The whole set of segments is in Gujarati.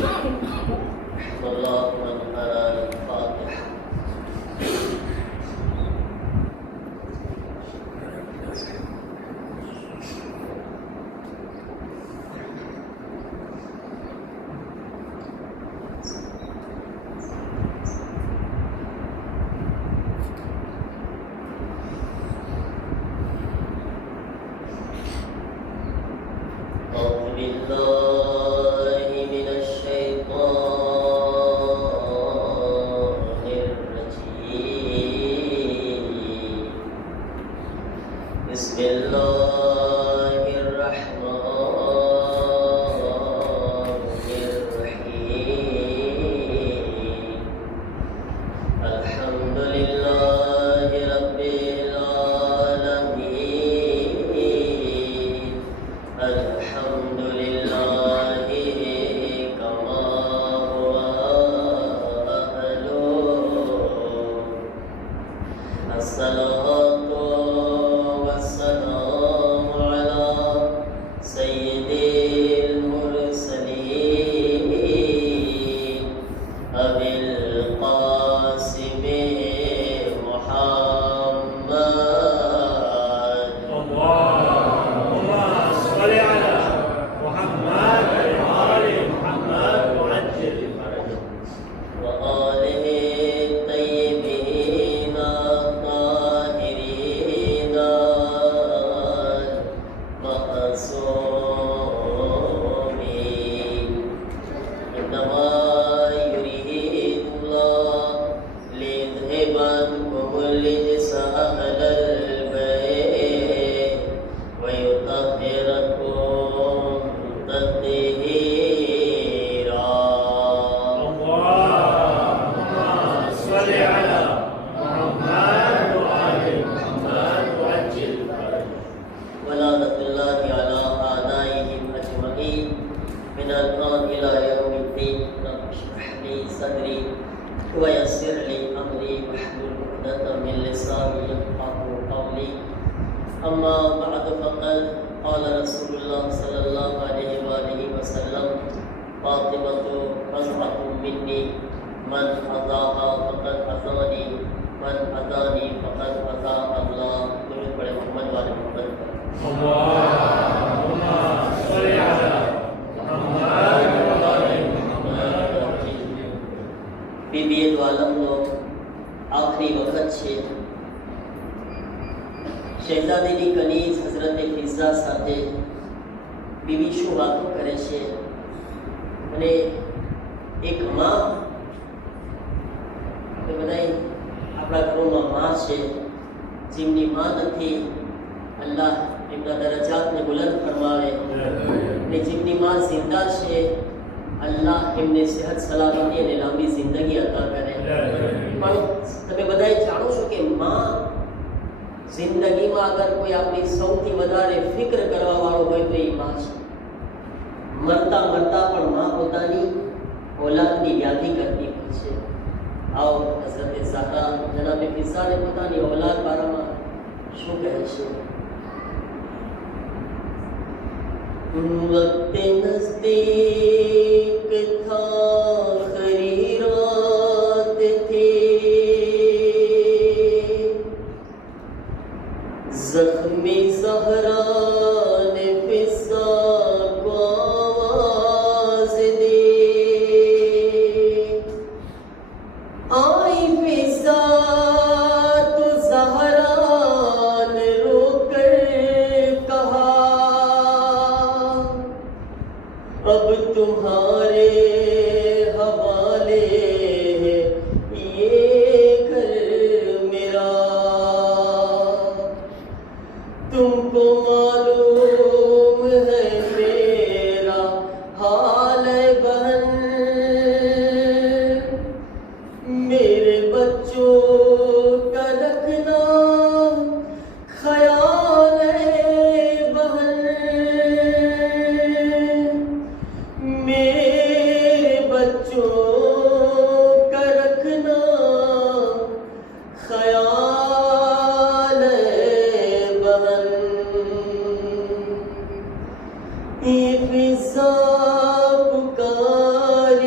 والله من قرأ الفاتحة. أعوذ بالله من الشيطان الرجيم. بسم الله الرحمن الرحيم. الحمد لله رب العالمين. الحمد لله كما هو أهله. الصلاة والسلام على سيد المرسلين أبي القاسم محمد. اللهم صل على محمد وآل محمد وعجل فرجه. وآله الطيبين الطاهرين المعصومين. إنما يريد الله ليذهب عنكم الرجس أهل البيت ويطهركم تطهيرا. اللهم صل على محمد وآل محمد وعجل فرجه. ولعنة الله على أعدائهم أجمعين من الآن إلى يوم الدين. رب اشرح لي صدري ويسر لي أمري واحلل عقدة من لساني يفقهوا قولي. أما بعد فقد قال رسول الله صلى الله عليه وآله وسلم: فاطمة بضعة مني من أطاعها فقد أطاعني من أطاعني فقد أطاع الله. درود पढ़े मोहम्मद वाले मोहम्मद पर। اللهم صل على محمد وآل محمد وعجل. बीबी दो आलमનો આખરી વખત છે. શહેજાદીની કનીઝ હઝરતે ફિઝા સાથે બીબી શું વાતો કરે છે અને એક માં આપણે બધાય આપણા ઘરોમાં માં છે જેમની માં નથી અલ્લાહ એમના દરજાતને બુલંદ ફરમાવે અને જેમની માં જિંદા છે અલ્લાહ એમને સેહત સલામતી અને લાંબી જિંદગી અતા કરે. પણ તમે બધાય જાણો છો કે માં જિંદગીમાં અગર કોઈ આપણી સૌથી વધારે ફિક્ર કરવાવાળો હોય તો એ માં છે. મરતા મરતા પણ માં પોતાની ઓલાદની યાદી કરતી હોય છે. આવો હઝરતે ઝહરા જનાબે ફિઝાને પોતાની ઓલાદ બારામાં શું કહે છે? वक्त नज़दीक था खरी रात थी ज़ख्मी ज़हरा ने फिज़ा को आवाज़ दी. आई फिज़ा तो ज़हरा ने रोकर कहा अब तुम्हारे हवाले है ये घर मेरा. तुमको मालूम है मेरा हाल है बहन. मेरे बच्चों का रखना ख्याल है बहन. मेरे बच्चों का रखना ख्याल है बहन. ये फिज़ा पुकार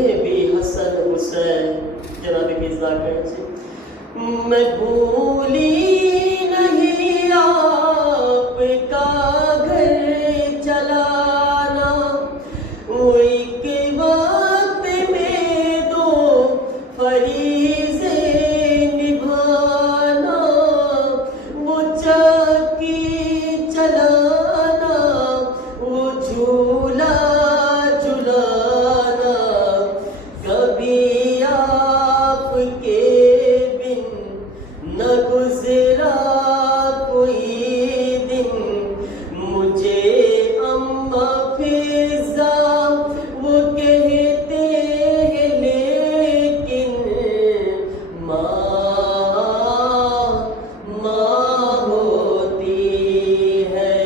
मुझे भी हसन हुसैन जनाब मिर्जा कहे मैं भूली नहीं आपका घर चलाना वही के वक्त में दो फरीज़े निभाना वो चक्की चलाना वो झूला झुलाना कभी आपके बिन न गुजरा कोई दिन मुझे अम्मा फिजा वो कहते हैं लेकिन माँ होती है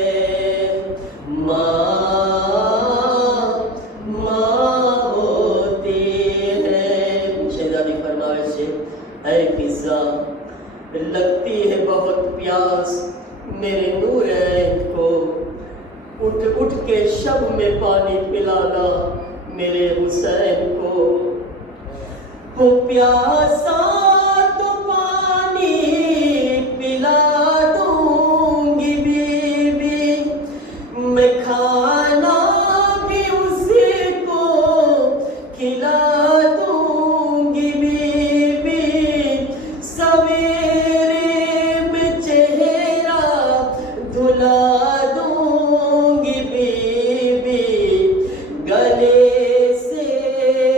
माँ होती है। शहजादी फरमाए से ऐ फिजा लगती है बहुत प्यास मेरे नूर ऐन को उठ उठ के शब में पानी पिलाना मेरे हुसैन को वो प्यासा तो पानी पिला दूंगी बीबी मैं खाना भी उसको खिला दूंगी बीबी सवेरे में चेहरा धुला दूंगी बीबी गले से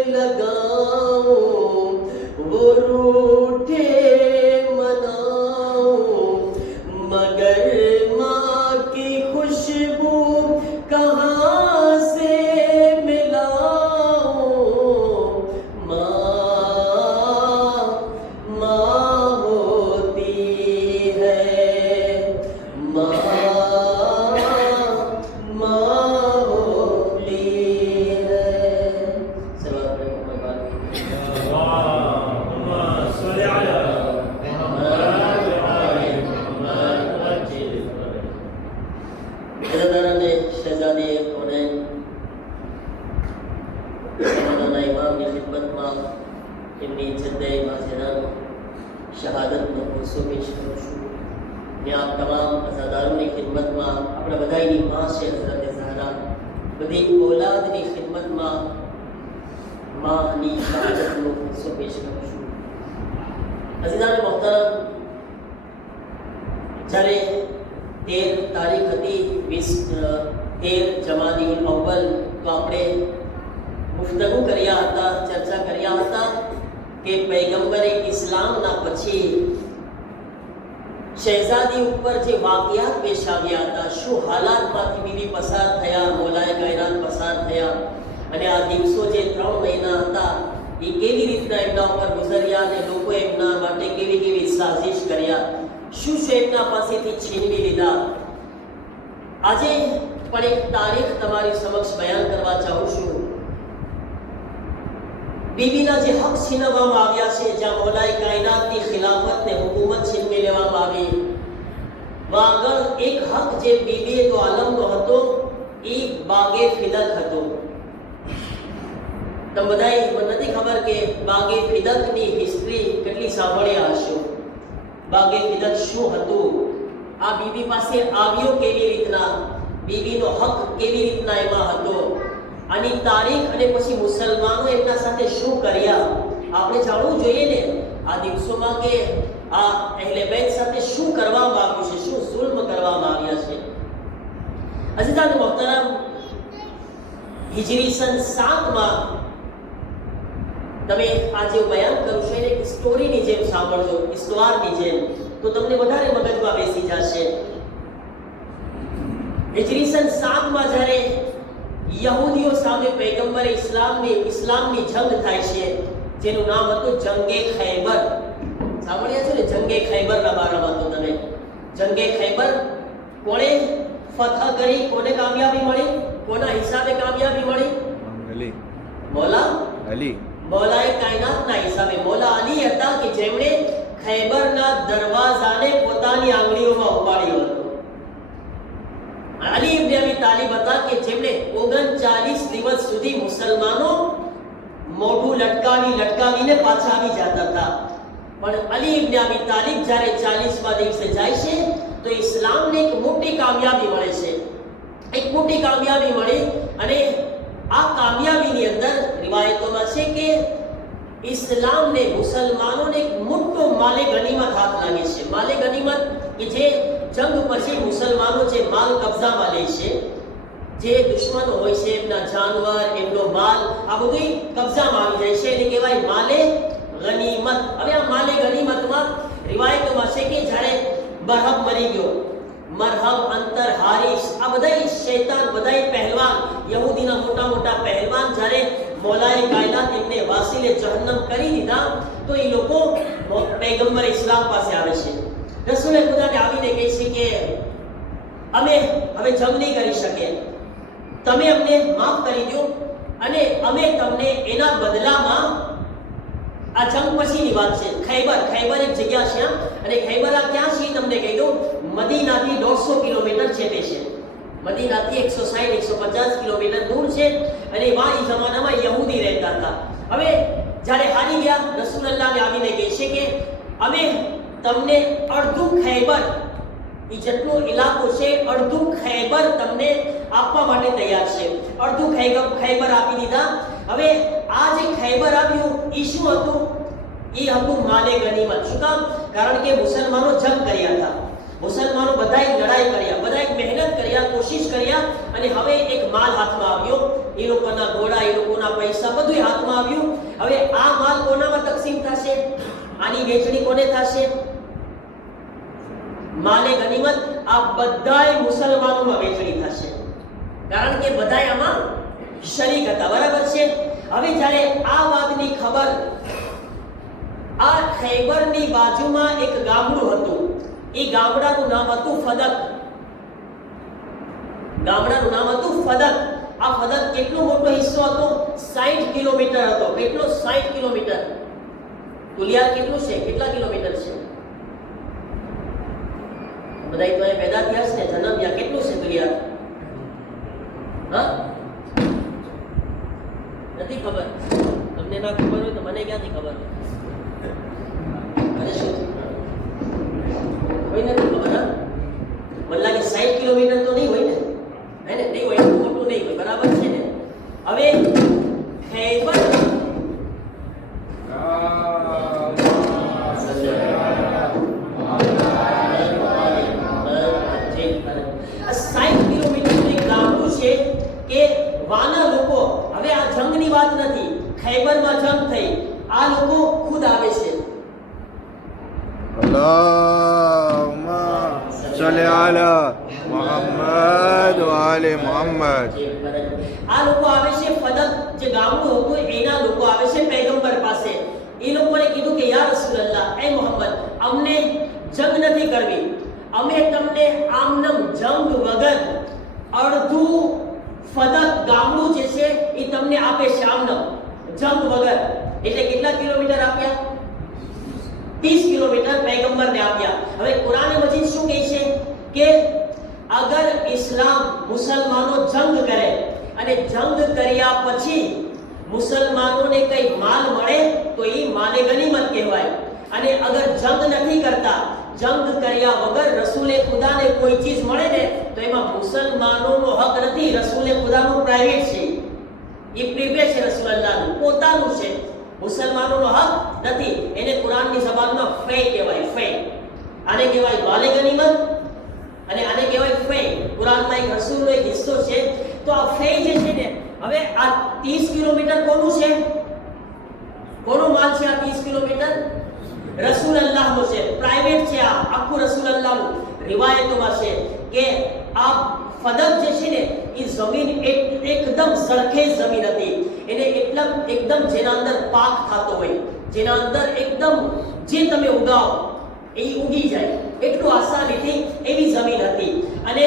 लगाऊं वो रूठे मनाऊं मगर माँ की खुशबू कहाँ से मिलाऊं माँ होती है माँ होती है। सलाम اللهم صل على محمد وعلى محمد ने शहजादी कोने समाना इमाम की खिदमत में इमनी जिंदे हाजिरान शहादत નો કોસો પેશ કરું છું ને આપ તમામ અઝાદારોની ખિદમતમાં આપણા બધાની માં છે હઝરત ઝહરા બધી ઓલાદની ખિદમતમાં માની શહાદતનો કોસો પેશ કરું છું। અઝીઝાન મોહતરમ જ્યારે 13 તારીખ હતી 13 જમાદીઉલ અવ્વલ તો આપણે ગુફ્તગુ કર્યા હતા ચર્ચા કર્યા હતા કે પૈગંબરે ઇસ્લામના પછી શહેજાદી ઉપર જે વાકિયાત પેશ આવ્યા હતા શું હાલાતમાંથી બીબી પસાર થયા મોલાએ કાયનાત પસાર થયા અને આ દિવસો જે 3 મહિના હતા એ કેવી રીતના એમના ઉપર ગુજર્યા અને લોકોએ એમના માટે કેવી કેવી સાજિશ કર્યા શું છે એમના પાસેથી છીનવી લીધા। આજે પણ એક તારીખ તમારી સમક્ષ બયાન કરવા ચાહું છું। બીબીના જે હક છીનવવામાં આવ્યા છે જ્યાં મોલાએ કાયનાતની ખિલાફત ને હુકુમત છીનવી લેવામાં આવી આગળ એક હક જે બીબી તો આલમનો હતો એ બાગે ફિદક હતો। તમે બધાએ મને નથી ખબર કે બાગે ફિદકની હિસ્ટ્રી કેટલી સાંભળ્યા હશો। બાગે ફિદક શું હતું આ બીબી પાસે આવ્યો કેવી રીતના બીબીનો હક કેવી રીતના એમાં હતો આની તારીખ અને પછી મુસલમાનો એમના સાથે શું કર્યા આપણે જાણવું જોઈએ ને આ દિવસોમાં કે આ અહેલે બેત સાથે શું કરવામાં આવ્યું છે શું જુલ્મ કરવામાં આવ્યા છે। અઝીઝાન મોહતરમ હિજરી સન 7 માં તમે આજે બયાન કરું છું એને સ્ટોરીની જેમ સાંભળજો ઇસ્તવારની જેમ તો તમને વધારે મગજમાં બેસી જશે। હિજરી સન 7 માં જ્યારે યહૂદીઓ સામે પૈગંબરે ઇસ્લામની જંગ થાય છે જેનું નામ હતું જંગે ખૈબર સાંભળ્યા છો ને જંગે ખૈબરના બારામાં તો તમે જંગે ખૈબર કોણે ફતહ કરી કોને કામયાબી મળી કોના હિસાબે કામયાબી મળી અલી મૌલા અલી મૌલાએ કાયનાતના હિસાબે મૌલા અલી હતા કે જેમણે ખૈબરના દરવાજાને પોતાની આંગળીઓમાં ઉપાડ્યો હતો। અલી ઇબ્ન અબી તાલિબ હતા કે જેમણે 39 દિવસ સુધી મુસલમાનો લટકાવીને પાછા આવી જતા હતા. પણ અલી ઇબ્ન અબી તાલિબ જ્યારે 40મા દિવસે જાય છે તો ઇસ્લામને એક મોટી કામયાબી મળે છે. એક મોટી કામયાબી મળી અને આ કામયાબીની અંદર રિવાયતોમાં છે કે ઇસ્લામને મુસલમાનોને એક મોટો માલે ગનીમત હાથ લાગે છે. માલે ગનીમત કે જે જંગ પછી મુસલમાનો જે માલ કબજામાં લે છે, જે દુશ્મનો હોય છે એમના જાનવર, એમનો માલ, આ બધું કબજામાં આવી જાય છે, એને કહેવાય માલે ગનીમત. હવે આ માલે ગનીમતમાં રિવાયતોમાં છે કે જ્યારે મરહબ મરી ગયો, મરહબ, અંતર, હારિસ, આ બધાય શૈતાન, બધાય પહેલવાન, યહૂદીના મોટા મોટા પહેલવાન જ્યારે મૌલાએ કાયનાત એમને વાસીલે જહન્નમ કરી દીધા તો એ લોકો પૈગંબર ઇસ્લામ પાસે આવે છે. રસૂલે ખુદાને આવીને કહે છે કે અમે હવે જંગ નહીં કરી શકીએ, તમે અમને માફ કરી દો અને અમે તમને એના બદલામાં આ જંગ પછીની વાત છે, ખૈબર એક જગ્યા છે અને ખૈબર આ ક્યાં છે તમને કહી દઉં, મદીનાથી 150 કિલોમીટર ચેપે છે. મદીનાથી 160-150 કિલોમીટર દૂર છે અને એ જમાનામાં યહૂદી રહેતા હતા. હવે જ્યારે હારી ગયા રસૂલલ્લાહને આવીને કહે છે કે અમે તમને અડધું ખૈબર, એ જેટલો ઇલાકો છે અડધું ખૈબર તમને આપવા માટે તૈયાર છે. અડધું ખૈબર આપી દીધા. હવે આ જે ખૈબર આવ્યું એ શું હતું? એ હતું માલે ગનીમત. શું કામ? કારણ કે મુસલમાનો જંગ કર્યા હતા, મુસલમાનો બધાએ લડાઈ કર્યા, બધાએ મહેનત કર્યા, કોશિશ કર્યા અને હવે એક માલ હાથમાં આવ્યો. એ લોકોના ઘોડા, એ લોકોના પૈસા બધું હાથમાં આવ્યું. હવે આ માલ કોનામાં તકસીમ થશે? આની વેચણી કોને થશે? માલે ગનીમત આ બધાય મુસલમાનોમાં વેચણી થશે, કારણ કે બધાય આમાં શરીક હતા. બરાબર છે? હવે જ્યારે આ વાતની ખબર, આ ખૈબરની બાજુમાં એક ગામડું હતું, એ ગામડાનું નામ હતું ફદક. ગામડાનું નામ હતું ફદક. આ ફદક કેટલો મોટો હિસ્સો હતો? 60 કિલોમીટર હતો. કેટલો? 60 કિલોમીટર. તુલિયા કેટલું છે? કેટલા કિલોમીટર છે? બધાય તો અહીં પેદા થયા છે ને, જન્મ્યા. કેટલું છે તુલિયા? હા, નથી ખબર. તમને ના ખબર હોય તો મને ક્યાંથી ખબર? અરે શું કોઈ નથી ખબર? હા, મને લાગે 60 કિલોમીટર તો નહીં હોય ને, હે ને? નહીં હોય, એટલું મોટું નહીં હોય. બરાબર છે ને? હવે ખૈબર ખૈબરમાં જંગ થઈ, આ લોકો ખુદ આવે છે. અલ્લાહુમ્મા સલ્લી અલા મુહમ્મદ વ આલે મુહમ્મદ. આ લોકો આવે છે, ફદક જે ગામડું હતું એના લોકો આવે છે પૈગંબર પાસે. એ લોકોને કીધું કે યા રસૂલલ્લાહ, એ મોહમ્મદ, અમને જંગ નથી કરવી, અમે તમને આમનમ જંગ વગર અડધું ફદક ગામડું જે છે એ તમને આપે છે, આમનમ જંગ વગર. એટલે કેટલા કિલોમીટર આપ્યા? 30 કિલોમીટર પૈગંબરને આપ્યા. હવે કુરાન મજીદ શું કહે છે કે અગર ઇસ્લામ, મુસલમાનો જંગ કરે અને જંગ કર્યા પછી મુસલમાનોને કઈ માલ મળે તો એ માલે ગનીમત કહેવાય. અને અગર જંગ નથી કરતા, જંગ કર્યા વગર રસૂલે ખુદાને કોઈ ચીજ મળે ને તો એમાં મુસલમાનોનો હક નથી, રસૂલે ખુદાનું પ્રાઇવેટ છે, એ પ્રિવેટ છે, રસૂલલ્લાહનું પોતાનું છે, મુસલમાનોનો હક નથી. એને કુરાનની જબાનમાં ફે કહેવાય. ફે આને કહેવાય માલે ગનીમત અને આને કહેવાય ફે. કુરાનમાં એક રસૂલનો એક હિસ્સો છે. તો આ ફે જે છે ને, હવે આ 30 કિલોમીટર કોનું છે? કોનો માલ છે આ 30 કિલોમીટર? રસૂલલ્લાહનો છે, પ્રાઇવેટ છે. આ આખું રસૂલલ્લાહનું. રિવાયતોમાં છે કે આ ફદક જે છે ને એ જમીન એકદમ સરખેજ જમીન હતી. એને એકદમ જેના અંદર પાક થતો હોય, જેના અંદર એકદમ જે તમે ઉગાવો એ ઉગી જાય એટલું આસાનીથી એવી જમીન હતી. અને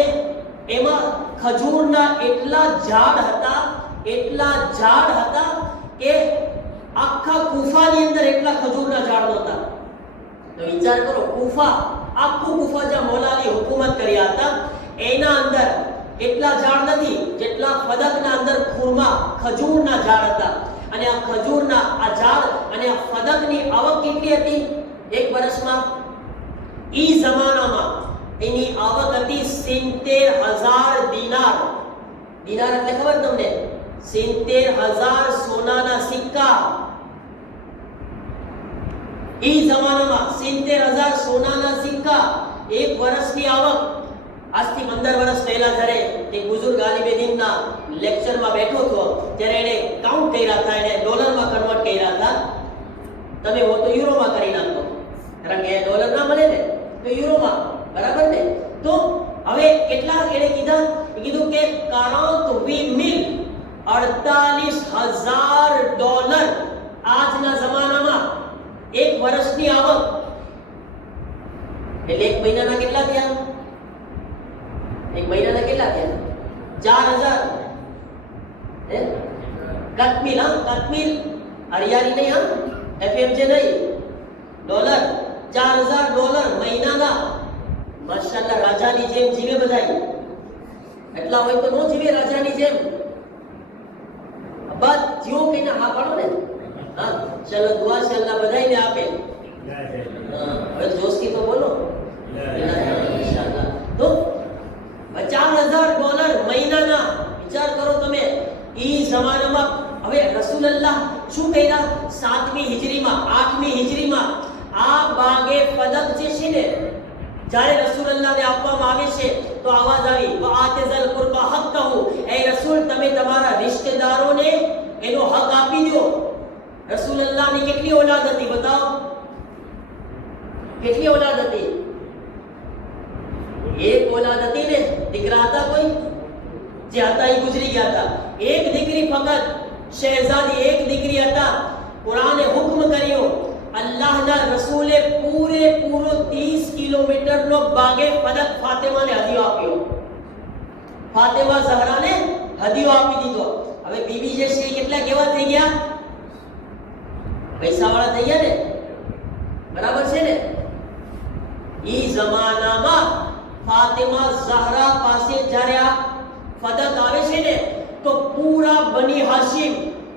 એમાં ખજૂરના એટલા ઝાડ હતા કે આખા કુફાની અંદર એટલા ખજૂરના ઝાડ નહોતા. તો વિચાર કરો, કુફા, આખું કુફા જ્યાં મૌલાની હુકુમત કર્યા હતા એના અંદર એટલા ઝાડ નથી જેટલા ફદકના અંદર ખુરમા, ખજૂરના ઝાડ હતા. અને આ ખજૂરના આ ઝાડ અને આ ફદકની આવક કેટલી હતી એક વર્ષમાં? ઈ જમાનામાં એની આવક હતી 70,000 દિનાર. દિનાર એટલે ખબર તમને? 70,000 સોનાના સિક્કા. ઈ જમાનામાં 70,000 સોનાના સિક્કા, એક વર્ષની આવક. આજથી 15 વર્ષ પહેલા જ્યારે એક બુઝુર્ગ આલિમેદીનના લેક્ચરમાં બેઠો હતો ત્યારે એને કાઉન્ટ કર્યા હતા, એને ડોલરમાં કન્વર્ટ કર્યા હતા. તમે હો તો યુરોમાં કરી નાખો, કારણ કે ડોલર ના મળે ને તો યુરોમાં, બરાબર ને? તો હવે કેટલા એને કીધા? કીધું કે 48,000 ડોલર આજના જમાનામાં એક વર્ષની આવક. એટલે એક મહિનાના કેટલા થયા? એક મહિનાના કેટલા થયા? 4,000. હે કતમીલ, હા કતમીલ, હરિયાળી નહીં, હા એફએમજે નહીં, ડોલર. 4,000 ડોલર મહિનાના. માશાઅલ્લાહ, રાજાની જેમ જીવે બધાય. એટલા હોય તો નો જીવે રાજાની જેમ? બસ જીવો કહીને હા પાડો ને. હા ચલો, દુઆ છે અલ્લાહ બધાયને આપે. હવે જોશથી તો બોલો ઇન્શાઅલ્લાહ. તો 50,000 ડોલર મહિનાના. વિચાર કરો તમે, ઈ જમાનામાં. હવે રસૂલુલ્લાહ શું કર્યા? 7મી હિજરીમાં, 8મી હિજરીમાં આ બાગે ફદક જે છે ને, જ્યારે રસૂલુલ્લાહને આપવામાં આવે છે તો આવાજ આવી, વઆતિઝલ કુરબા હક્કહુ, એ રસૂલ તમે તમારા રિશ્તેદારોને એનો હક આપી દો. રસૂલુલ્લાહની કેટલી औलाद હતી બતાવો? કેટલી औलाद હતી? એક औलाद હતી ને. દીકરા હતા કોઈ? જે હતા એ ગુજરી ગયા હતા. એક દીકરી ફક્ત, શહેઝાદી એક દીકરી હતા. કુરાને હુકમ કર્યો, અલ્લાહના રસૂલે પૂરો 30 કિલોમીટરનો બાગે ફદક ફાતિમાને હદિયો આપ્યો. ફાતિમા ઝહરાને હદિયો આપી દીધો. હવે બીબી જે છે કેટલા કેવા થઈ ગયા? પૈસાવાળા થઈ ગયા ને, બરાબર છે ને? ઈ જમાનામાં ફાતિમા ઝહરા પાસે જ્યારે આ ફદક આવે છે ને તો પૂરા બની હાશિમ,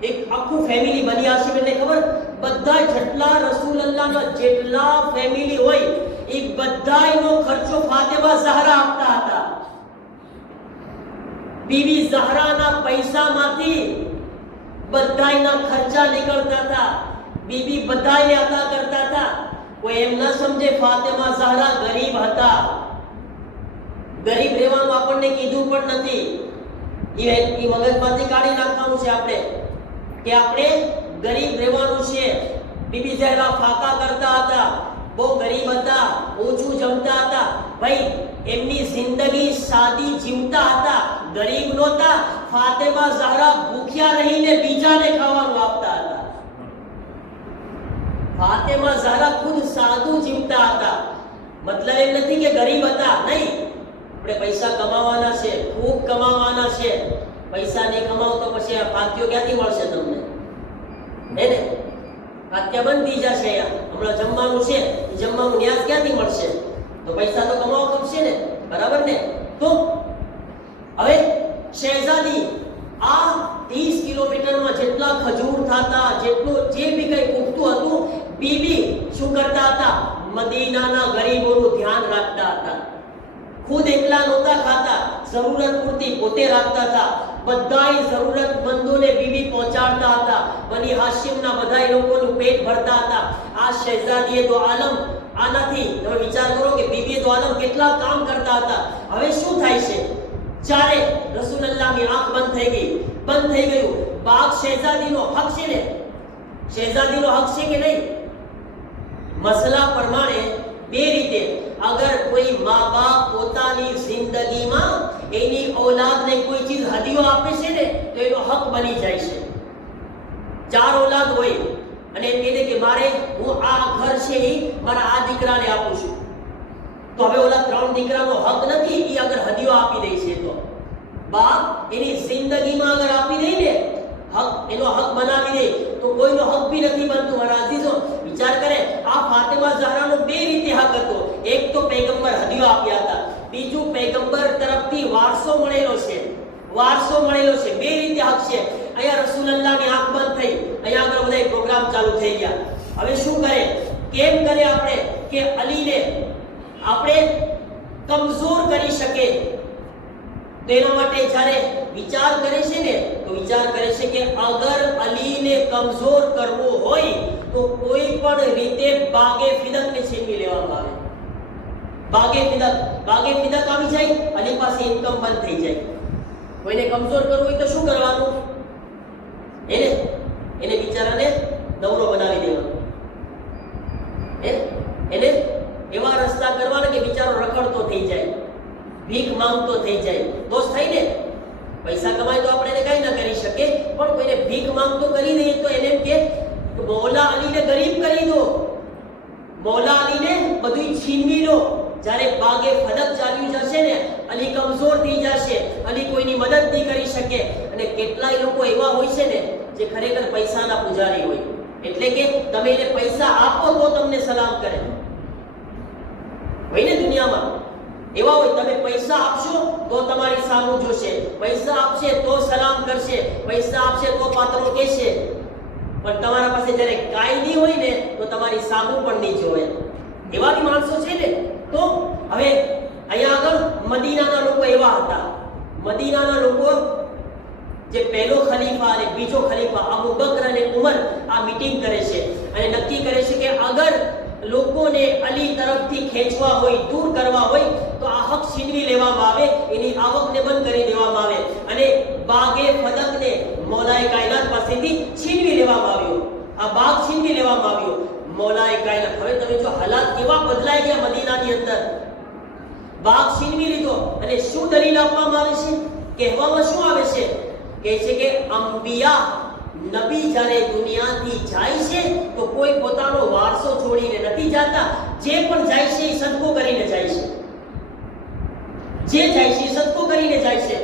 એક આખું ફેમિલી, બની હાશિમ એટલે ખબર? બધા જેટલા રસૂલુલ્લાહના જેટલા ફેમિલી હોય એ બધાયનો ખર્ચો ફાતિમા ઝહરા આપતા હતા. બીબી ઝહરાના પૈસામાંથી બધાયના ખર્ચા નીકળતા હતા. બીબી બધાયને અતા કરતા હતા. કોઈ એમ ના સમજે ફાતિમા ઝહરા ગરીબ હતા. ગરીબ રહેવાનું આપણને કીધું પણ નથી. એ મગજમાંથી કાઢી નાખવાનું છે આપણે કે આપણે ગરીબ રહેવાનું છે. બીબી ઝહરા ફાકા કરતા હતા, બહુ ગરીબ હતા, ઓછું જમતા હતા. ભાઈ એમની જિંદગી સાદી જીવતા હતા, ગરીબ નહોતા. ફાતિમા ઝહરા ભૂખ્યા રહીને બીજાને ખાવાનું આપતા હતા. ફાતિમા ઝહરા ખુદ સાદું જીવતા હતા. મતલબ એમ નથી કે ગરીબ હતા, નહીં. આપણે પૈસા કમાવાના છે, ખૂબ કમાવાના છે. પૈસા નહીં કમાવો તો પછી આ ફાતિયો ક્યાંથી મળશે તમને? હે ને? ફાતિયા બંધ થઈ જશે. હમણાં જમવાનું છે, જમવાનું ન્યાજ ક્યાંથી મળશે? તો પૈસા તો કમાવો ખપશે ને, બરાબર ને? તો હવે શહેઝાદી આ 30 કિલોમીટરમાં જેટલા ખજૂર થતા, જેટલું જે બી કંઈ ઉગતું હતું, બીબી શું કરતા હતા? મદીનાના ગરીબોનું ધ્યાન રાખતા હતા. ખુદ એકલા નહોતા ખાતા, જરૂરત પૂરતી પોતે રાખતા હતા. બધાય જરૂરતમંદોને બીબી પહોંચાડતા હતા. બની હાશિમના બધાય લોકોનું પેટ ભરતા હતા. આ શહેઝાદીએ તો આલમ આનાથી તમે વિચાર કરો કે બીબીએ તો આલમ કેટલા કામ કરતા હતા. હવે શું થાય છે? જ્યારે રસૂલુલ્લાહની આંખ બંધ થઈ ગયું. બાપ શહેઝાદીનો હક છે ને? શહેઝાદીનો હક છે કે નહીં? મસલા પ્રમાણે બે રીતે, અગર કોઈ મા બાપ પોતાની જિંદગીમાં એની औलादને કોઈ ચીજ હદિયો આપે છે ને તો એનો હક બની જાય છે. 4 औलाद હોય અને એમ કહે કે મારે હું આ ઘર છે એ મારા આ દીકરાને આપું છું, તો હવે ઓલા 3 દીકરાનો હક નથી. એ અગર હદિયો આપી દે છે તો બાપ એની જિંદગીમાં અગર આપી દે ને, હક એનો હક બનાવી દે તો કોઈનો હક ભી નથી બનતું. મારા અઝીઝો વિચાર કરે, આ ફાતિમા ઝહરાનો બે રીતે હક હતો. એક તો પૈગંબર હદિયો આપ્યા હતા, બીજું પૈગંબર તરફથી વારસો મળેલો છે. વારસો મળેલો છે, બે રીતે હક છે. અહીંયા રસૂલુલ્લાહની આંખ બંધ થઈ, અહીંયા આગળ બધા પ્રોગ્રામ ચાલુ થઈ ગયા. હવે શું કરે, કેમ કરે આપણે કે અલીને આપણે કમજોર કરી શકે? તેના માટે જ્યારે વિચાર કરે છે ને, તો વિચાર કરે છે કે અગર અલીને કમજોર કરવો હોય તો કોઈ પણ રીતે બાગે ફિદકને છીનવી લેવામાં આવે. બાગે ફિદક આવી જાય, અલી પાસે ઇન્કમ બંધ થઈ જાય. કોઈને કમજોર કરવું હોય તો શું કરવાનું? એને બિચારાને નવરો બનાવી દેવાનો. એને એવા રસ્તા કરવાના કે બિચારો રખડતો થઈ જાય, ભીખ માંગતો થઈ જાય. દોસ્ત થાય ને, પૈસા કમાય તો આપણે એને કઈ ના કરી શકીએ, પણ કોઈને ભીખ માંગતો કરી દઈએ તો એને એમ કે મૌલા અલીને ગરીબ કરી દો, મૌલા અલીને બધું છીનવી લો. જ્યારે બાગે ફદક ચાલ્યું જશે ને, અલી કમજોર થઈ જશે, અલી કોઈની મદદ નહીં કરી શકે. અને કેટલાય લોકો એવા હોય છે ને જે ખરેખર પૈસાના પૂજારી હોય, એટલે કે તમે એને પૈસા આપો તો તમને સલામ કરે. હોય ને દુનિયામાં એવા હોય, તમે પૈસા આપશો તો તમારી સામું જોશે, પૈસા આપશે તો સલામ કરશે, પૈસા આપશે તો પાત્રો કહેશે. પણ તમારા પાસે જ્યારે કાંઈ નહીં હોય ને તો તમારી સામું પણ નહીં જોવે. એવા બી માણસો છે ને. તો હવે અહીંયા આગળ મદીનાના લોકો એવા હતા. મદીનાના લોકો જે પહેલો ખલીફા અને બીજો ખલીફા અબુ બકર અને ઉમર આ મીટિંગ કરે છે અને નક્કી કરે છે કે અગર લોકોને અલી તરફથી ખેંચવા હોય, દૂર કરવા હોય તો આ હક છીનવી લેવામાં આવે, એની આવકને બંધ કરી દેવામાં આવે અને બાગે ફદકને મૌલાએ કાયનાત પાસેથી છીનવી લેવામાં આવ્યો. આ બાગ છીનવી લેવામાં આવ્યો મૌલાએ કાયનાત. હવે તમે જો હાલાત કેવા બદલાઈ ગયા મદીનાની અંદર. બાગ છીનવી લીધો અને શું દલીલ આપવામાં આવે છે? કહેવામાં શું આવે છે? કહે છે કે અંબિયા નબી જ્યારે દુનિયાથી જાય છે તો કોઈ પોતાનો વારસો છોડીને નથી જતા. જે પણ જાય છે એ સદકો કરીને જાય છે. જે જાય છે એ સદકો કરીને જાય છે.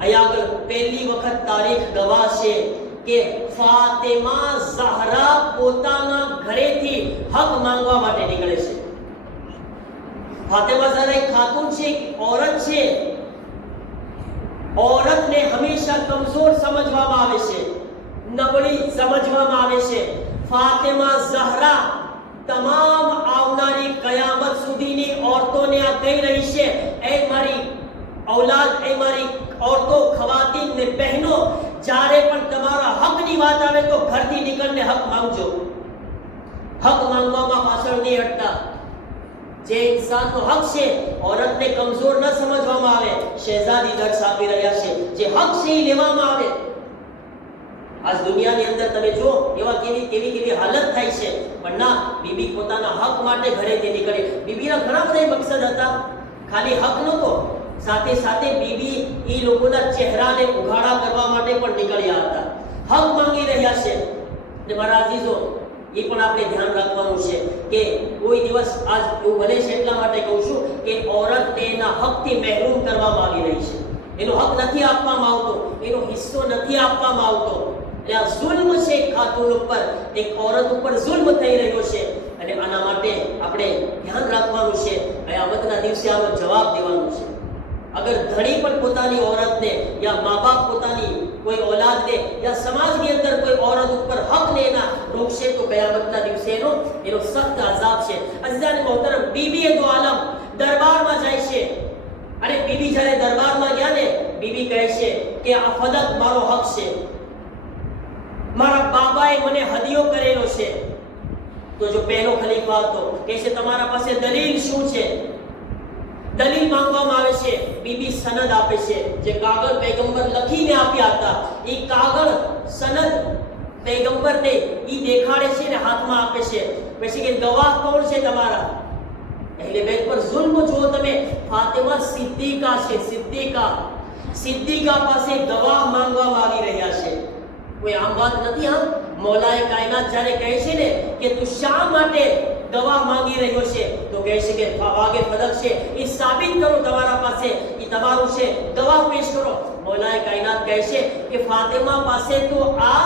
અહીંયા આગળ પહેલી વખત તારીખ ગવાહ છે કે ફાતિમા ઝહરા પોતાના ઘરેથી હક માંગવા માટે નીકળે છે. ફાતિમા ઝહરા એક ખાતુન છે, એક औरत છે. औरतને હંમેશા કમજોર સમજવામાં આવે છે, નબળી સમજવામાં આવે છે. ફાતિમા ઝહરા તમામ આવનારી કયામત સુધીની औरतोને આ કહી રહી છે, એ મારી औलाद, એ મારી औरतो, ખવાતીન ને બહેનો, જ્યારે પણ તમારા હકની વાત આવે તો ઘરથી નીકળને હક માંગજો. હક માંગવામાં પાછળ નહીં હટતા. જે ઇન્સાનનો હક છે, औरतને કમજોર ન સમજવામાં આવે. શહેઝાદી દર્શ આપી રહ્યા છે, જે હક છે એ લેવામાં આવે. આજ દુનિયાની અંદર તમે જો એવા કેવી હાલત થાય છે. પણ ના, બીબી પોતાના હક માટે ઘરેથી નીકળે. બીબીના ઘણા બધા મકસદ હતા, ખાલી હક નહોતો, સાથે સાથે બીબી એ લોકોના ચહેરાને ઉઘાડા કરવા માટે પણ નીકળ્યા હતા. હક માંગી રહ્યા છે. ને મારા અઝીઝો, એ પણ આપણે ધ્યાન રાખવાનું છે કે કોઈ દિવસ આજ એવું બને છે, એટલા માટે કહું છું કે औरतને એના હકથી મહેરૂમ કરવામાં આવી રહી છે. એનો હક નથી આપવામાં આવતો, એનો હિસ્સો નથી આપવામાં આવતો. એટલે આ જુલ્મ છે એક ખાતુન ઉપર, એક औरत ઉપર જુલ્મ થઈ રહ્યો છે. અને આના માટે આપણે ધ્યાન રાખવાનું છે. કયામતના દિવસે આનો જવાબ દેવાનો છે. અગર ધણી પણ પોતાની औरतને યા મા બાપ પોતાની કોઈ औलादને યા સમાજની અંદર કોઈ औरत ઉપર હકને એના રોકશે તો કયામતના દિવસે એનો સખ્ત અઝાબ છે. અઝીઝાન મોહતરમ, બીબી એ દો આલમ દરબારમાં જાય છે અને બીબી જ્યારે દરબારમાં ગયા ને, બીબી કહે છે કે આ ફદક મારો હક છે, મારા બાબાએ મને હદિયો કરેલો છે. તો જો પહેલો ખલીફા હતો, કહે છે તમારા પાસે દલીલ શું છે? દલીલ માંગવામાં આવે છે. બીબી સનદ આપે છે, જે કાગળ પૈગંબર લખીને આપ્યા હતા. એ કાગળ સનદ પૈગંબરને ઈ દેખાડે છે ને હાથમાં આપે છે. પછી કે ગવાહ કોણ છે તમારા? એટલે બેન પર જુલ્મ જો તમે. ફાતિમા સિદ્દીકા છે, સિદ્દીકા પાસે ગવાહ માંગવામાં આવી રહ્યા છે. કોઈ આમ વાત નથી. હા, મૌલાએ કાયનાત જ્યારે કહે છે ને કે તું શા માટે ગવાહ માંગી રહ્યો છે, તો કહે છે કે બાગે ફદક છે, એ સાબિત કરો તમારા પાસે, એ તમારું છે, ગવાહ પેશ કરો. મૌલાએ કાયનાત કહે છે કે ફાતિમા પાસે તો આ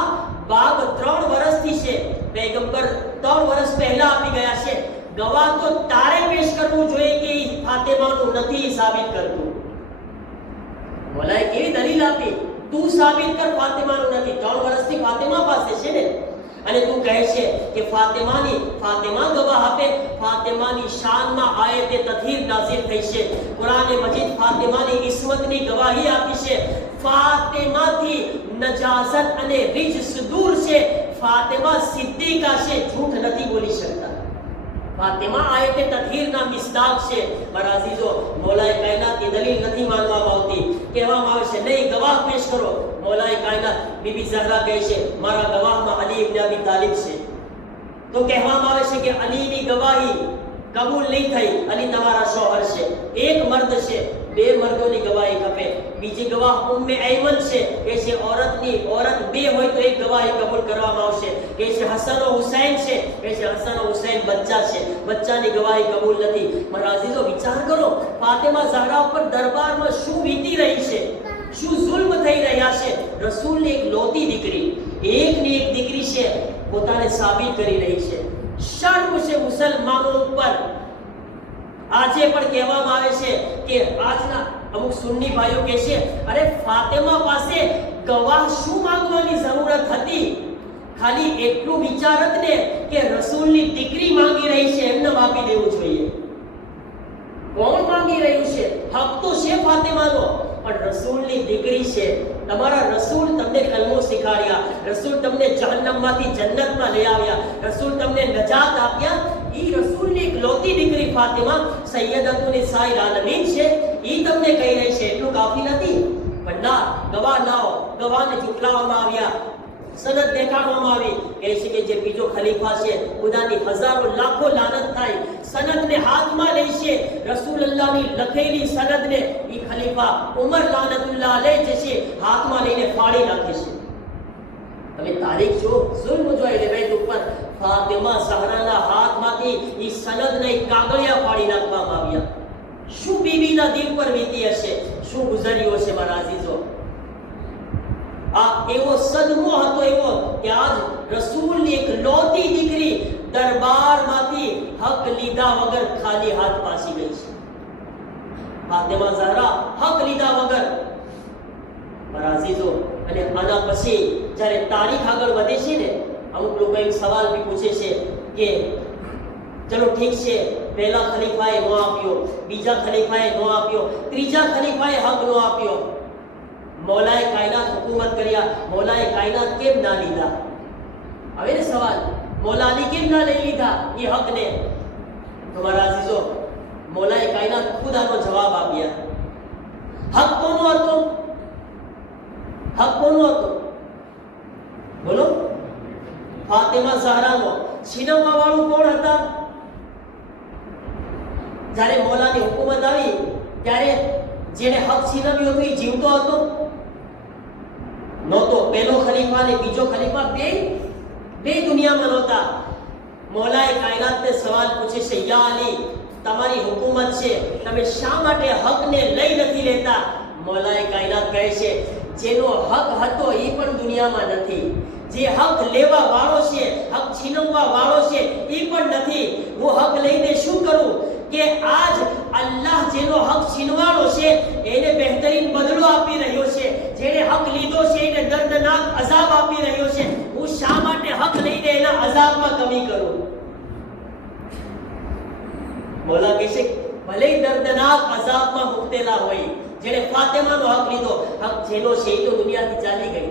બાગ 3 વર્ષથી છે, પૈગંબર 3 વર્ષ પહેલા આપી ગયા છે. ગવાહ તો તારે પેશ કરવું જોઈએ કે ફાતિમાનું નથી સાબિત કરતું. મોલાએ કેવી દલીલ આપી, તું સાબિત કર ફાતિમાનું નથી, 3 વર્ષથી ફાતિમા પાસે છે ને, અને તું કહે છે કે ફાતિમા ગવાહ આપે, ફાતિમાની શાનમાં આયતે તથહીર નાઝિલ થઈ છે, કુરાન મજીદ ફાતિમાની ઇસ્મતની ગવાહી આપી છે, ફાતિમાથી નજાસત અને રિજ્સ દૂર છે, ફાતિમા સિદ્દીકા છે, જૂઠ નથી બોલી શકતા, ફાતિમા આયતે તથહીરના મિસ્દાક છે. મારા અઝીઝો, મૌલાએ કાયનાતની દલીલ નથી માનવામાં આવતી, કહેવામાં આવે છે નહીં ગવાહ પેશ કરો. મૌલાએ કાયનાત બીબી ઝહરા કહે છે મારા ગવાહમાં અલી ઇબ્ન અબી તાલિબ છે, તો કહેવામાં આવે છે કે અલીની ગવાહી કબૂલ નહીં થઈ, અલી તમારા શોહર છે, એક મર્દ છે, 2 મર્દોની ગવાહી ખપે. બીજી ગવાહ ઉમ્મે અયમન છે, કે છે ઓરત 2 હોય તો એક ગવાહી કબૂલ કરવામાં આવશે, કે છે હસન ઓ હુસૈન છે, કે છે હસન ઓ હુસૈન બચ્ચા છે, બચ્ચાની ગવાહી કબૂલ નથી. મારા અઝીઝો, વિચાર કરો ફાતિમા ઝહરા ઉપર દરબારમાં શું વીતી રહી છે, શું જુલ્મ થઈ રહ્યા છે. રસૂલની એક લોતી દીકરી, એકની એક દીકરી છે, પોતાને સાબિત કરી રહી છે. શર્મ છે મુસલમાનો ઉપર. આજે પણ કહેવામાં આવે છે કે આજના અમુક સુન્ની ભાઈઓ કહે છે અરે ફાતિમા પાસે ગવાહ શું માંગવાની જરૂરત હતી, ખાલી એટલું વિચારત ને કે રસૂલની દીકરી માંગી રહી છે, એમને આપી દેવું જોઈએ. કોણ માંગી રહ્યું છે? હક તો છે ફાતિમાનો, પણ રસૂલની દીકરી છે. તમારા રસૂલ તમને કલમો શીખાડ્યા, રસૂલ તમને જહન્નમમાંથી જન્નતમાં લઈ આવ્યા, રસૂલ તમને નજાત આપ્યા. ઈ રસૂલની એક લોતી દીકરી ફાતિમા સૈયદતુન નિસાઈલ આલમીન છે, ઈ તમને કહી રહી છે એટલું કાફી નથી. પણ ના, ગવાહ લાવો, ગવાહને ઝૂઠલાવવામાં આવ્યા, સનદ દેખાડવામાં આવી, કહે છે કે જે બીજો ખલીફા છે ખુદાની હજારો લાખો લાનત થાય, સનદને હાથમાં લે છે, રસૂલુલ્લાહની લખેલી સનદને ઈ ખલીફા ઉમર લાનતુલ્લાહ અલૈહ જે છે હાથમાં લઈને ફાડી નાખે છે. તમે તારીખ જો, જુલ્મ જોઈ લેવાય ઉપર ફાતિમા ઝહરાના હાથમાંથી ઈ સનદને કાગળિયા ફાડી નાખવામાં આવ્યા. શું બીબીના દિલ પર વીતી હશે, શું ગુજર્યું હશે મારા અઝીઝો. આ એવો સદમો હતો એવો કે આજ રસૂલની એક લોતી દીકરી દરબારમાંથી હક લીધા વગર ખાલી હાથ પાછી ગઈ છે. ફાતિમા ઝહરા હક લીધા વગર. મારા અઝીઝો, અને આના પછી જ્યારે તારીખ આગળ વધે છે ને, અમુક લોકો એક સવાલ બી પૂછે છે કે ચલો ઠીક છે, પહેલા ખલીફાએ નો આપ્યો, બીજા ખલીફાએ નો આપ્યો, ત્રીજા ખલીફાએ હક નો આપ્યો, મૌલાએ કાયનાત હુકુમત કર્યા, મૌલાએ કાયનાત કેમ ના લીધા? હવે ને સવાલ, મૌલા અલી કેમ ના લઈ લીધા એ હકને? તો મારા અઝીઝો, મૌલાએ કાયનાત ખુદ આનો જવાબ આપ્યા. હક કોનો હતો? હક કોનો હતો? બોલો. ફાતિમા ઝહરાનો. છીનવવા વાળું કોણ હતા? જ્યારે મૌલાની હુકુમત આવી ત્યારે જેને હક છીનવ્યો હતો એ જીવતો હતો? નહોતો. પહેલો ખલીફા અને બીજો ખલીફા બે દુનિયામાં નહોતા. મૌલાએ કાયનાતને સવાલ પૂછે છે, યા અલી, તમારી હુકુમત છે, તમે શા માટે હકને લઈ નથી લેતા? મૌલાએ કાયનાત કહે છે, જેનો હક હતો એ પણ દુનિયામાં નથી, જે હક લેવા વાળો છે, હક છીનવવા વાળો છે એ પણ નથી. હું હક લઈને શું કરું કે આજ અલ્લાહ જેનો હક છીનવાનો છે એને બહેતરીન બદલો આપી રહ્યો છે, જેને હક લીધો છે એને દર્દનાક અઝાબ આપી રહ્યો છે. હું શા માટે હક લઈને એના અઝાબમાં કમી કરું? મૌલા કહે છે, ભલે દર્દનાક અઝાબમાં મુક્તેલા હોય, જેને ફાતિમાનો હક લીધો, હક જેનો છે એ તો દુનિયાથી ચાલી ગઈ,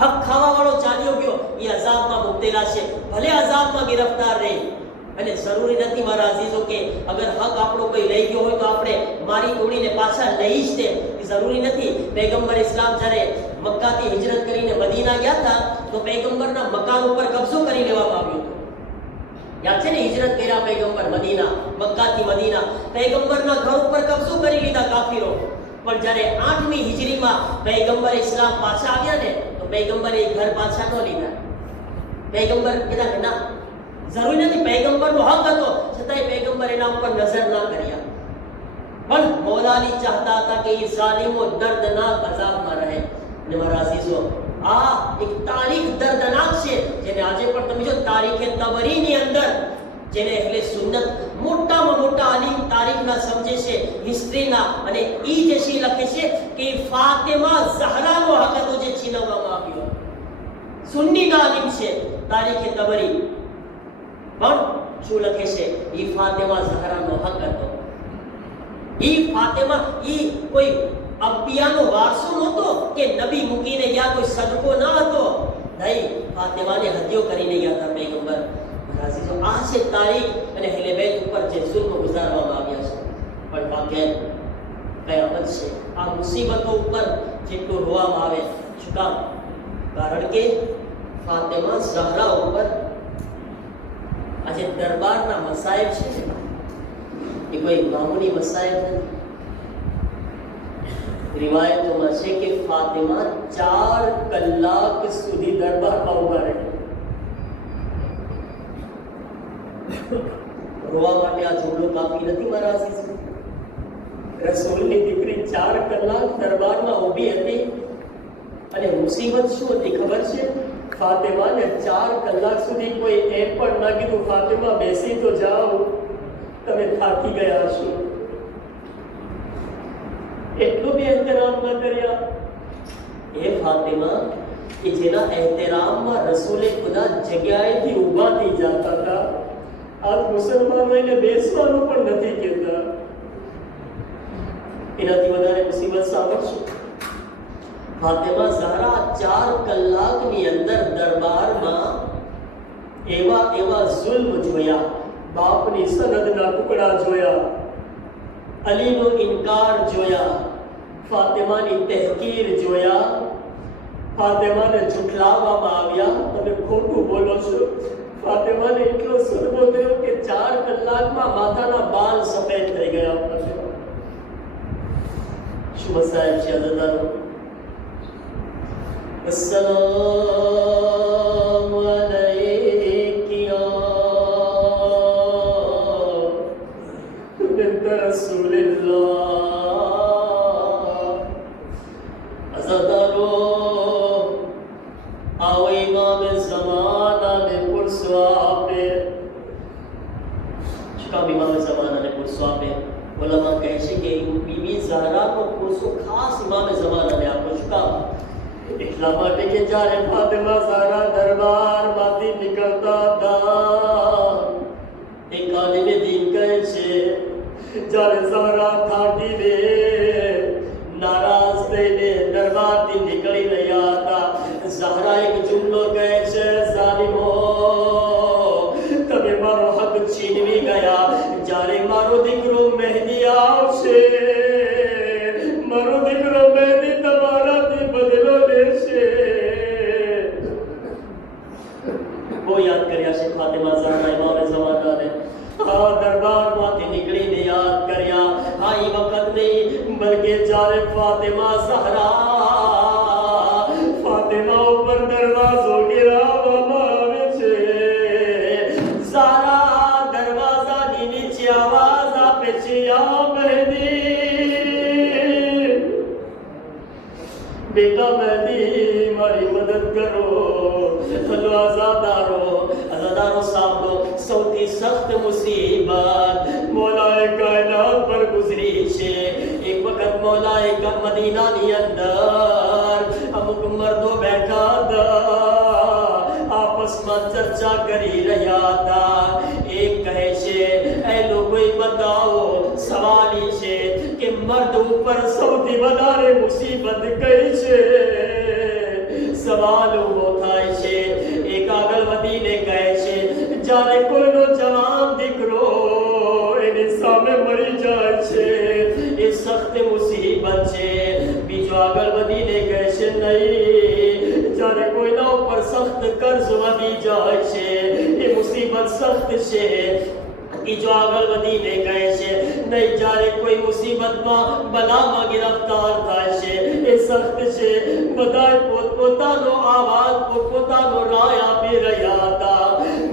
હક ખાવા વાળો ચાલ્યો ગયો, એ અઝાબમાં મુક્તેલા છે, ભલે અઝાબમાં ગિરફ્તાર રહે. અને જરૂરી નથી મારા અઝીઝો કે અગર હક આપણો કોઈ લઈ ગયો હોય તો આપણે મારી તોડીને પાછા લઈ જ દે, એ જરૂરી નથી. પૈગંબર ઇસ્લામ જ્યારે મક્કાથી હિજરત કરીને મદીના ગયા હતા તો પૈગંબરના મકાન ઉપર કબજો કરી લેવામાં આવ્યો હતો. યાદ છે ને, હિજરત કર્યા પૈગંબર મદીના, મક્કાથી મદીના, પૈગંબરના ઘર ઉપર કબજો કરી લીધા કાફીરો. પણ જ્યારે 8મી હિજરીમાં પૈગંબર ઇસ્લામ પાછા આવ્યા ને તો પૈગંબરે એ ઘર પાછા ન લીધા. પૈગંબર કીધા કે ના, જરૂરી નથી, પૈગંબરનો હક હતો છતાંય પૈગંબર એના ઉપર નજર ના કર્યા. પણ મૌલા અલી ચાહતા હતા કે એ ઝાલિમો દર્દનાક અઝાબમાં રહે. અને મારા અઝીઝો, આ એક તારીખ દર્દનાક છે જેને આજે પણ તમે જો તારીખે તબરીની અંદર જેને એટલે સુન્નત મોટામાં મોટા આલિમ તારીખના સમજે છે, હિસ્ટ્રીના, અને ઈ જે છે લખે છે કે ફાતિમા ઝહરાનો હક હતો જે છીનવવામાં આવ્યો. સુન્નીના આલિમ છે તારીખે તબરી, પણ શું લખે છે? ઈ ફાતિમા ઝહરાનો હક હતો. ઈ ફાતિમા ઈ કોઈ અંબિયાનો વારસો નહોતો કે નબી મૂકીને ગયા, કોઈ સદકો ન હતો. નહીં, ફાતિમાને હત્યો કરીને ગયા હતા પૈગંબર. આ છે તારીખ અને અહેલે બેત ઉપર જે જુલ્મ ગુજારવામાં આવ્યા છે. પણ વાકેન કયામત છે. આ મુસીબતો ઉપર જેટલું રોવામાં આવે, શું કામ? કારણ કે ફાતિમા ઝહરા ઉપર આજે દરબારના મસાયબ છે એ કોઈ મામૂલી મસાયબ નથી. રિવાયતોમાં છે કે ફાતિમા 4 કલાક સુધી દરબારમાં ઉભા રહી. રોવા માટે આ જુમલો કાફી નથી મારા અઝીઝ. રસૂલની દીકરી 4 કલાક દરબારમાં ઊભી હતી. અને મુસીબત શું હતી ખબર છે? ફાતિમાને 4 કલાક સુધી કોઈ એમ પણ ના કીધું, ફાતિમા બેસી તો જાઓ, તમે થાકી ગયા છો. એટલું બી એહતરામ ન કર્યા. એ ફાતિમા કે જેના એહતરામમાં રસૂલે ખુદા જગ્યાએથી ઊભા થઈ જતા હતા, આજ મુસલમાનોને બેસવાનું પણ નથી કહેતા. એનાથી વધારે મુસીબત સાંભળશું. ફાતિમા ઝહરા 4 કલાકની અંદર દરબારમાં એવા જુલ્મ જોયા, બાપની સનદના ટુકડા જોયા, અલીનો ઇનકાર જોયા, ફાતિમાની તહેકીર જોયા, ફાતિમાને ઝૂઠલાવવામાં આવ્યા. તમે ખોટું બોલો છો. ફાતિમાને એટલો સદકો થયો કે 4 કલાકમાં માથાના બાલ સફેદ થઈ ગયા. શું મસાયબ છે અદાદારો? अस्सलामु अलैका बिन्त रसूलिल्लाह. अज़दारो आओ इमाम ज़माना ने पुरसो आपे. शुकाम इमाम ज़माना ने पुरसो आपे. उलमा કહે છે કે બીબી ઝહરા કો પુરસો ખાસ ઇમામ ઝમાના ને આપો. શુકામ? એટલા માટે કે જ્યારે ફાતિમા ઝહરા દરબારમાંથી નીકળતા હતા, એક આલિમે દીન કહે છે, જ્યારે ઝહરા થાકીને નારાજ થઈને દરબારથી નીકળી રહ્યા હતા, ઝહરા એક જુમલો કહે છે, ઝાલિમો તમે મારો હક છીનવી ગયા. જ્યારે મારો દીકરો મહેદી આવશે, મારો દીકરો મહેદી તમારાથી બદલો લેશે. બહુ યાદ કર્યા છે ફાતિમા ઝહરા ઇમામ ઝમાનાને. આ દરબારમાંથી નીકળીને યાદ કર્યા. આ એ વખત નહીં, બલકે જ્યારે ફાતિમા ઝહરા ફાતિમા ઉપર દરવાજો ગિરાવવામાં આવે છે, ઝહરા દરવાજાની નીચે આવાજ આપે છે, યા મહેદી, બેટા મહેદી મારી મદદ કરો. હલો અઝાદારો સાંભળો, સૌથી સખ્ત મુસીબત મૌલાએ કાયનાત પર ગુજરી છે. એક વખત મૌલાએ મદીનાની અંદર અમુક મર્દો બેઠા હતા, આપસમાં ચર્ચા કરી રહ્યા હતા. એક કહે છે, એ લોકો બતાવો, સવાલ છે કે મર્દ ઉપર સૌથી વધારે મુસીબત કઈ છે? સવાલ ઉભો થાય છે. એક આગળ વધીને કહે છે, જ્યારે કોઈનો જવાન દીકરો એની સામે મરી જાય છે, એ સખ્ત મુસીબત છે. બીજો આગળ વધીને કહે છે, નહીં, જ્યારે કોઈના ઉપર સખ્ત કર્જ વધી જાય છે, એ મુસીબત સખ્ત છે. ત્રીજો આગળ વધીને કહે છે, નહીં, જ્યારે કોઈ મુસીબતમાં બલામાં ગિરફ્તાર થાય છે, એ સખ્ત છે. બધાએ પોતપોતાનો આવાજ પોતપોતાનો રાય આપી રહ્યા હતા.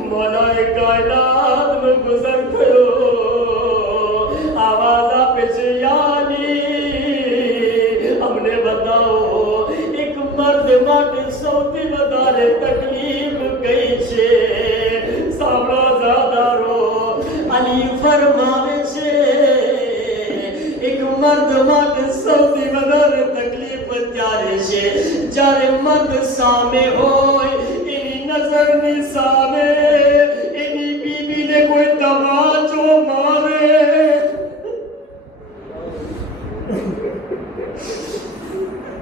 મૌલાએ કાયનાતનો ગુઝર થયો, આવાજ આપે છે, યાની અમને બતાવો, એક મર્દ માટે સૌથી વધારે તકલીફ કઈ છે? સાંભળો ઝાદારો, માટે સૌથી વધારે તકલીફ ત્યારે છે જ્યારે મર્દ સામે હોય એની નજરની સામે એની બીબીને કોઈ તમાચો મારે,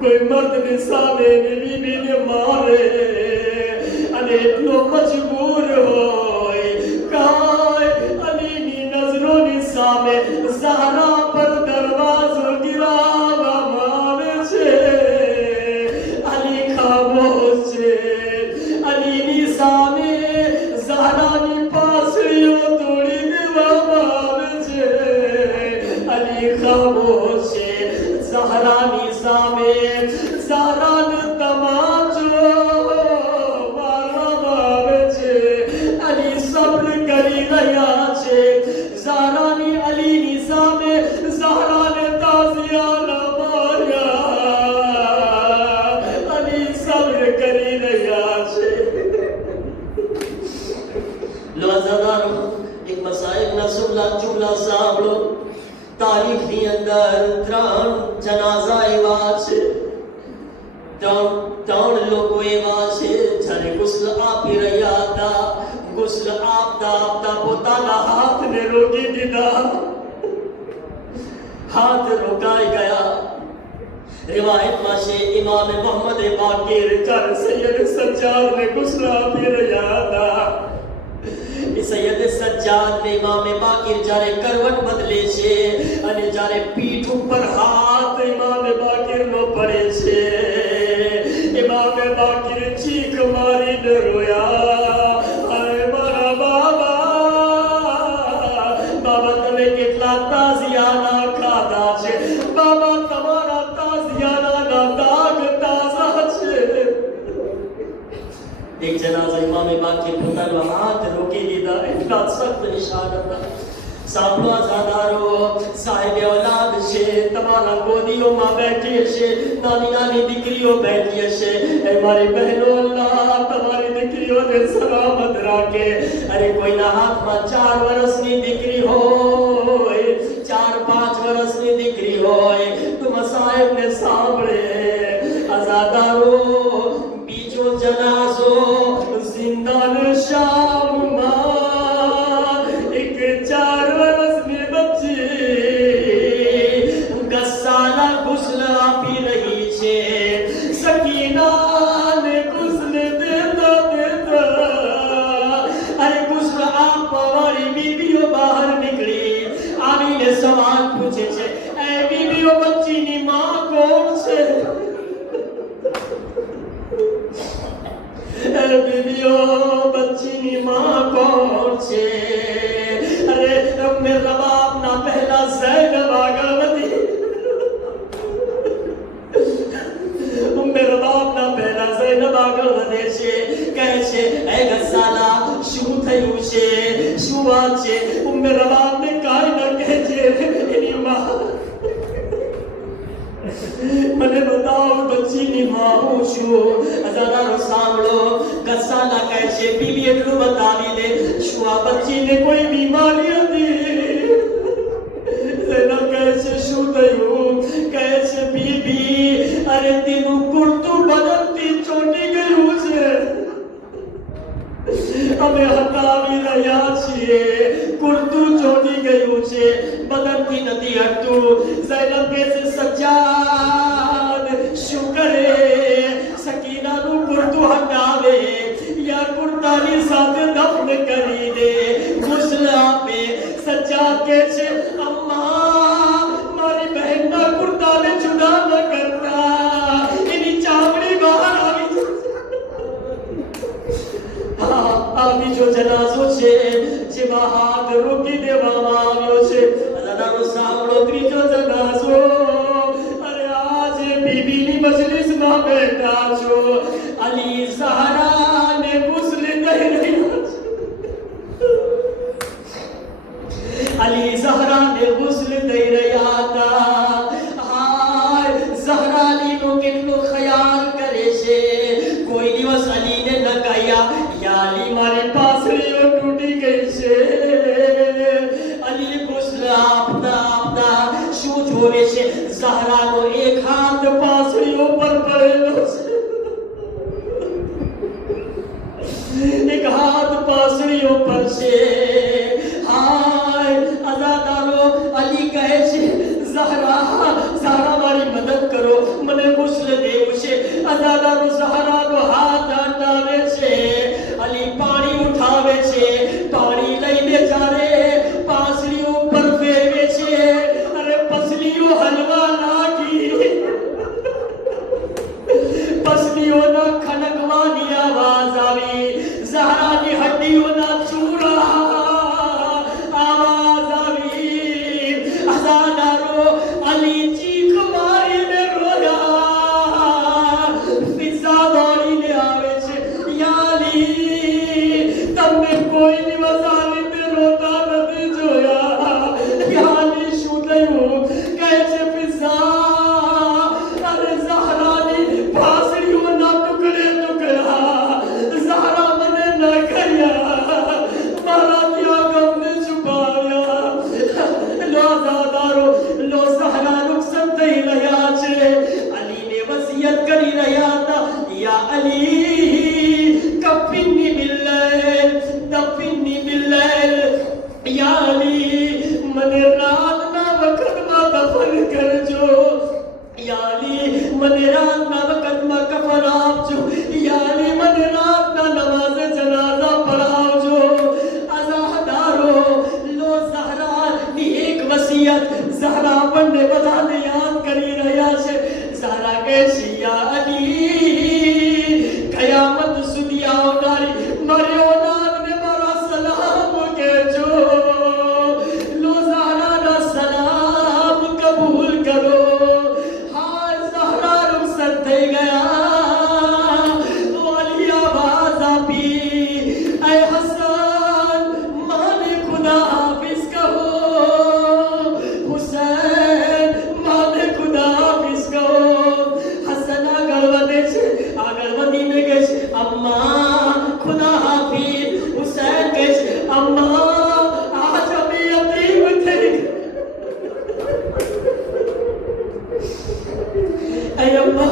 કોઈ મર્દની સામે એની બીબીને મારે અને એટલો મજબૂર હોય કાય અલીની નજરોની સામે ઝહરા પર દરવાજો ગિરાવવામાં આવે છે, અલી ખામોશ છે, અલીની સામે ઝહરાની પાસળીઓ તોડી દેવામાં આવે છે, અલી ખામોશ છે, ઝહરાની સામે ઝહરાને તમાચો મારવામાં આવે છે, અલી સબ્ર કરી રહ્યા છે, ઝહરાની અલીની સામે ઝહરાને તાઝિયા માર્યા, અલી સબ્ર કરી રહ્યા છે. લોઝાદારો એક મસાઈલના જુમલા સાંભળો. તારીખની અંદર 3 જનાઝા એવા છે, ત્રણ લોકો એવા છે જ્યારે ગુસ્લ આપી રહ્યા હતા, ગુસ્લ આપતા આપતા પોતાના હાથને રોકી દીધા, હાથ રોકાઈ ગયા. રિવાયતમાં છે ઇમામ મોહમ્મદ બાકીર જ્યારે સૈયદ સજ્જાદને ગુસ્લ આપી રહ્યા હતા, સૈયદ સજ્જાદ ને ઇમામ બાકીર જ્યારે કરવટ બદલે છે અને જ્યારે પીઠ ઉપર હાથ ઇમામ બાકીર નો પડે છે, ઇમામ બાકીર ચીખ મારીને રોયા, અરે મારા બાબા તમે કેટલા તાઝિયાના ખાધા છે, બાબા તમારા તાઝિયાના દાગ તાઝા છે. એક જનાઝા ઇમામ બાકીર પોતાનો હાથ રોકી દીધા, એટલા સખ્ત નિશાન હતા. સાંભળો આઝાદારો, સાહેબે ઔલાદ છે, તમારા ગોદીઓમાં બેઠી હશે, નાની નાની દીકરીઓ બેઠી હશે, એ મારી બહેનો અલ્લાહ તમારી દીકરીઓને સલામત રાખે. અરે કોઈના હાથમાં 4 વર્ષની દીકરી હોય, 4-5 વર્ષની દીકરી હોય તો મસાઈબને સાંભળે. આઝાદારો, બીજો જનાઝો જિંદાન શામમાં એક 4 વર્ષની બચ્ચી ગસ્સાલા ગુસ્લ આપી રહી છે, સકીનાને ગુસ્લ દેતા અરે ગુસ્લ આપવા વાળી બીબીઓ બહાર નીકળી આવીને સવાલ પૂછે છે, એ બીબીઓ બચ્ચીની માં કોણ છે? बीबियो बच्ची नी माँ कौन छे? अरे मेरा बाप ना पहला ज़ैनब आगवती, मेरा बाप ना पहला ज़ैनब आगवती छे. કહે છે એ ગઝાલા શું થયું છે, શું વાત છે? મેરા બાપ ને કાઈ ન કહે છે, એની માં મને બતાવો બચ્ચીની માં હું છું. આઝાદારો સાંભળો, ગસ્સાલા કહે છે બીબી એટલું બતાવી દે શું આ બચ્ચીને કોઈ બીમારી હતી? ઝૈનબ કહે છે શું થયું? કહે છે બીબી અરે તેનું કુર્તું બદનથી ચોંટી ગયું છે, અમે હટાવી રહ્યા છીએ, કુર્તું ચોંટી ગયું છે, બદનથી નથી હટતું. ઝૈનબ કહે છે સજ્જાદ શું કરે, સકીનાનું કુર્તું હટાવે યા કુર્તાની સાથે દફન કરી દે, ગુસ્લ આપે. સજ્જાદ કહે છે અમ્મા મારી બહેનના કુર્તાને જુદા ન કરતા, એની ચામડી બહાર આવી જશે. આ બીજો જનાઝો છે જેમાં હાથ રોકી દેવામાં આવ્યો છે. આઝાદારો સાંભળો, ત્રીજો જનાઝો. અરે આજે બીબીની મજલિસમાં બેઠા છો, અલી ઝહરાને ગુસ્લ દઈ રહ્યા છે, અલી ઝહરાને ગુસ્લ દઈ રહ્યા હતા. હાય ઝહરાલીનો કેટલો ખ્યાલ કરે છે. કોઈ દિવસ અલીને ન કહ્યા યા અલી મારી પાસળીઓ તૂટી ગઈ છે. અલી ગુસ્લ આપતા આપતા શું જોવે છે? પાસળીઓ પર છે. હાય અઝાદારો અલી કહે છે ઝહરા મારી મદદ કરો, મને ગુસ્લ દેવું છે. અઝાદારો ઝહરાનો હાથ હટાવે છે. અલી પાણી ઉઠાવે છે, પાણી લઈને જ્યારે પાસળીઓ પર ફેરવે છે. અરે પસલીઓ હલવા લાગી. પસલીઓના ખનકવાની આવાજ આવી. ઝહરાની હડ્ડીઓના ચૂરા આવાજ આવી. અઝાદારો અલી ચીખ મારીને રોયા. ફિઝા દોડીને આવે છે. યા અલી, તમને કોઈ દિવસ આ રીતે રોતા નથી જોયા. યા અલી, શું થયું? કહે છે ફિઝા, અરે ઝહરાની પાસળીઓના ટુકડે ટુકડા. ઝહરા મને ન કર્યા, મારાથી આ ગમને છુપાવ્યા. લો અઝાદારો, લો ઝહરા નુકસાન થઈ રહ્યા છે. અલીને વસિયત કરી રહ્યા હતા, યા અલી કફિની બિલ્લૈલ, દફિની બિલ્લૈલ. યા અલી, મને રાતના વખતમાં દફન કરજો. યા અલી, મને રાતના વખતમાં કફન આપજો. યા અલી, મને રાતના નમાઝે જનાઝા પઢાવજો. અઝાદારો, લો ઝહરાની એક વસિયત. ઝહરા આપણને બધાને યાદ કરી રહ્યા છે. ઝહરા કહે છે યા અલી, કયામત સુધી આવનારી મારી ઔલાદને મારા સલામ કહેજો. લો ઝહરાના સલામ કબૂલ કરો. હાય ઝહરા રૂખસત થઈ ગયા. વાલી આવાજ આપી, ऐ हसन माने खुदा हाफिज कहो. હુસૈન માને ખુદા હાફિજ કહો. હસન આગળ વધે છે, આગળ વધીને કહે છે અમ્મા ખુદા હાફિજ. હુસૈન કહે છે અમ્મા આજ અમે યતીમ થઈ ગયા. ऐ अम्मा,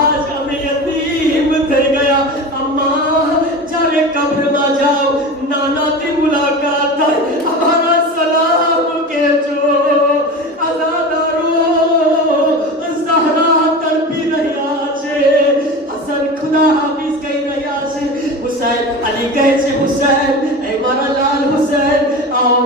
आज हमें यतीम થઈ ગયા. અમ્મા, જ્યારે કબ્રમાં જાઓ, નાનાથી મુલાકાત થાય, અમારા સલામ કહેજો. અઝાદારો, ઝહરા તડપી રહ્યા છે. હસન ખુદા હાફિઝ કહી રહ્યા છે. હુસૈન અલી કહે છે હુસૈન, એ મારા લાલ હુસૈન, આવો